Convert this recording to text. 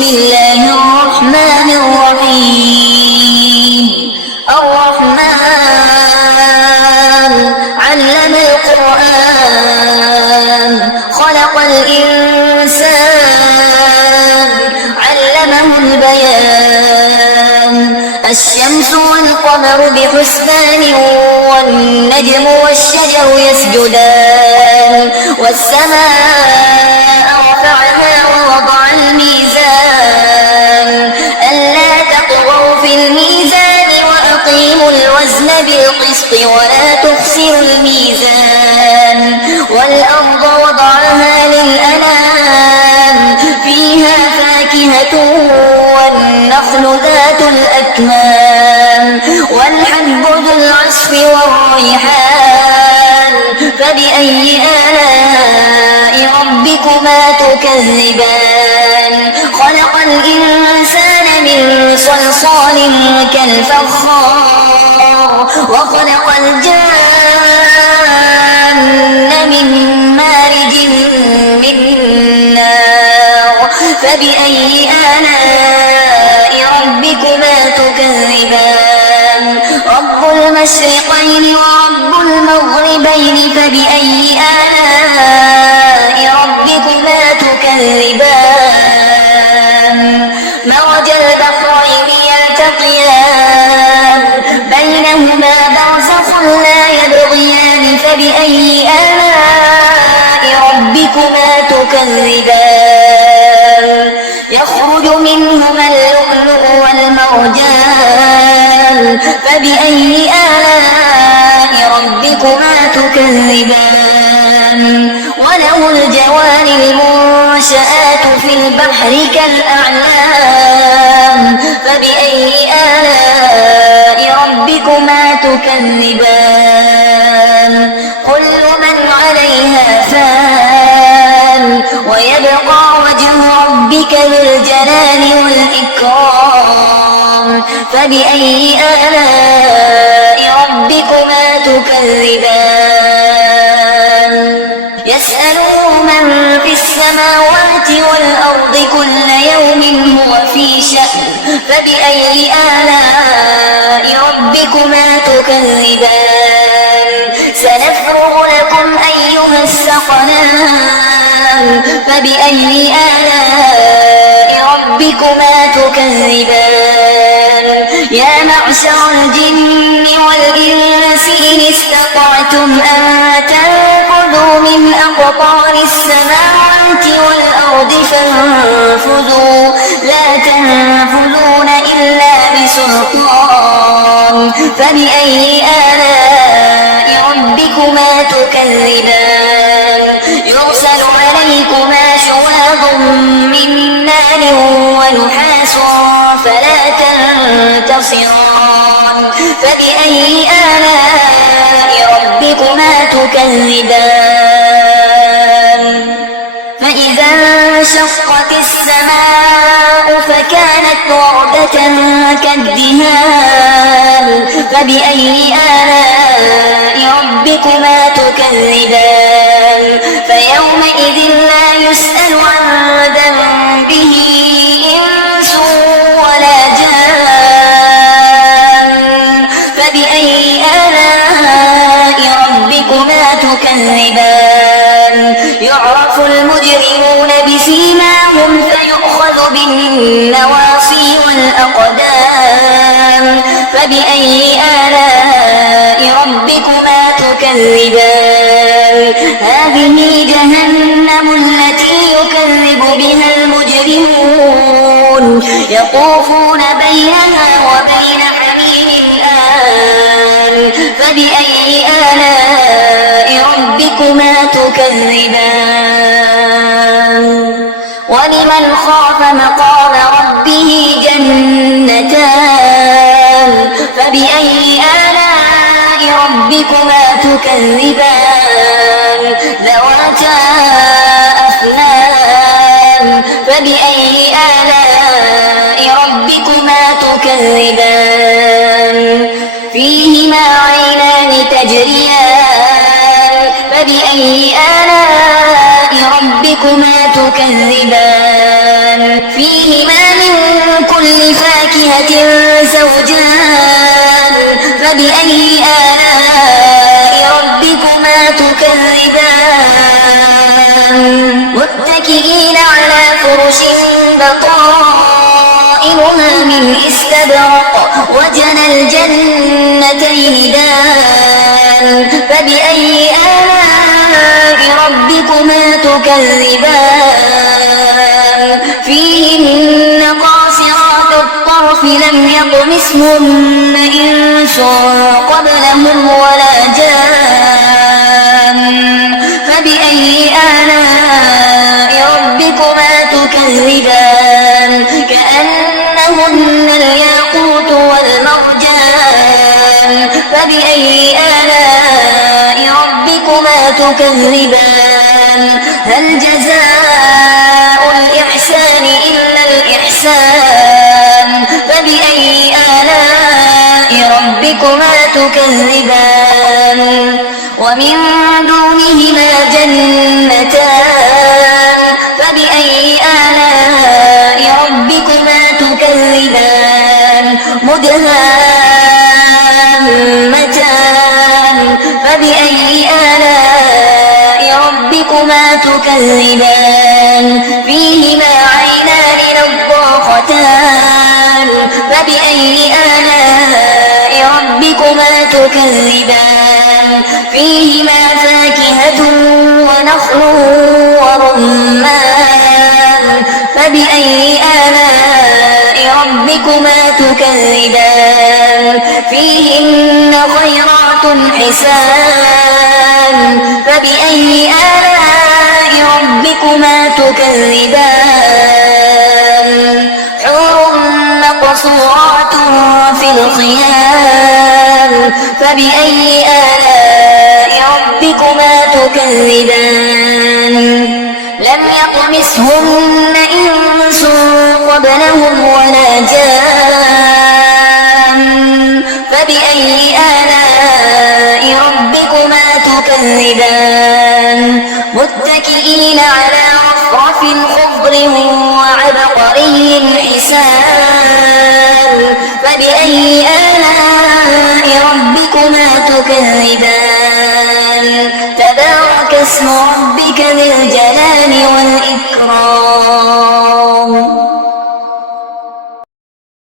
بسم الله الرحمن الرحيم. الرحمن علم القرآن خلق الإنسان علمه البيان. الشمس والقمر بحسبان والنجم والشجر يسجدان. والسماء رفعها ووضع الميزان ألا تطغوا في الميزان وأقيموا الوزن بالقسط ولا تخسروا الميزان. والأرض وضعها للأنام فيها فاكهة والنخل ذات الأكمام والحب ذو العصف والريحان. فبأي آلاء ربكما تكذبان. خلق الإنسان من صلصال كالفخار وخلق الجان من مارج من نار. فبأي آلاء ربكما تكذبان. رب المشرقين ورب المغربين فبأي آلاء ربكما تكذبان. مرج البحرين يلتقيان بينهما برزخ لا يبغيان. فبأي آلاء ربكما تكذبان. يخرج منهما اللؤلؤ والمرجان. فبأي آلاء ربكما تكذبان. وله الجوار المنشآت في البحر كالأعلام. فبأي آلاء ربكما تكذبان. كل من عليها فان ويبقى وجه ربك ذو الجلال والإكرام. فبأي آلاء ربكما تكذبان. يسأله من في السماوات والأرض كل يوم هو في شأن. فبأي آلاء ربكما تكذبان. سنفرغ لكم أيها الثقلان. فبأي آلاء ربكما تكذبان. يا معشر الجن والإنس إن استطعتم أن تنفذوا من أقطار السماوات والأرض فانفذوا لا تنفذون إلا بسلطان. فبأي آلاء ربكما تكذبان. يرسل عليكما شواظ من نار ونحاس فلا تنتصران. فبأي آلاء ربكما تكذبان. فإذا انشقت السماء فكانت وردة كالدهان. فبأي آلاء ربكما تكذبان. فيومئذ لا يسأل عن ذنبه إنس ولا جان. فبأي آلاء ربكما تكذبان. يعرف المجرمون بسيماهم فيؤخذ بالنواصي والأقدام. فبأي آلاء ربكما تكذبان. هذه جهنم التي يكذب بها المجرمون يطوفون بينها وبين حميم آن. فبأي آلاء ربكما تكذبان. ولمن خاف مقام ربه جنتان. فبأي آلاء ربكما تكذبان. ذواتا أفنان. فبأي آلاء ربكما تكذبان. فيهما عينان تجريان. فبأي آلاء ربكما تكذبان. فيهما من كل فاكهة زوجان فبأي آلاء ربكما تكذبان متكئين على فرش بطائنها من استبرق وجنى الجنتين دان فبأي آلاء ربكما تكذبان فيهن قاصرات الطرف لم يطمثهن إنس قبلهم ولا جان فبأي آلاء ربكما تكذبان كأنهن الياقوت والمرجان فبأي آلاء ربكما تكذبان هل جزاء الإحسان إلا الإحسان فبأي آلاء ربكما تكذبان ومن دونهما جنتان فبأي آلاء ربكما تكذبان مدهامتان فبأي آلاء ربكما تكذبان فيهما عينان نضاختان فبأي آلاء ربكما تكذبان فيهما فاكهة ونخل ورمان فبأي آلاء ربكما تكذبان فيهن خيرات حسان فبأي آلاء ربكما تكذبان حور مقصورات في الخيام فبأي آلاء ربكما تكذبان لم يطمثهن إنس قبلهم ولا جان فبأي آلاء ربكما تكذبان متكئين على رفرف خضر وعبقري حسان فبأي آلاء ربكما تكذبان تبارك اسم ربك ذي الجلال والإكرام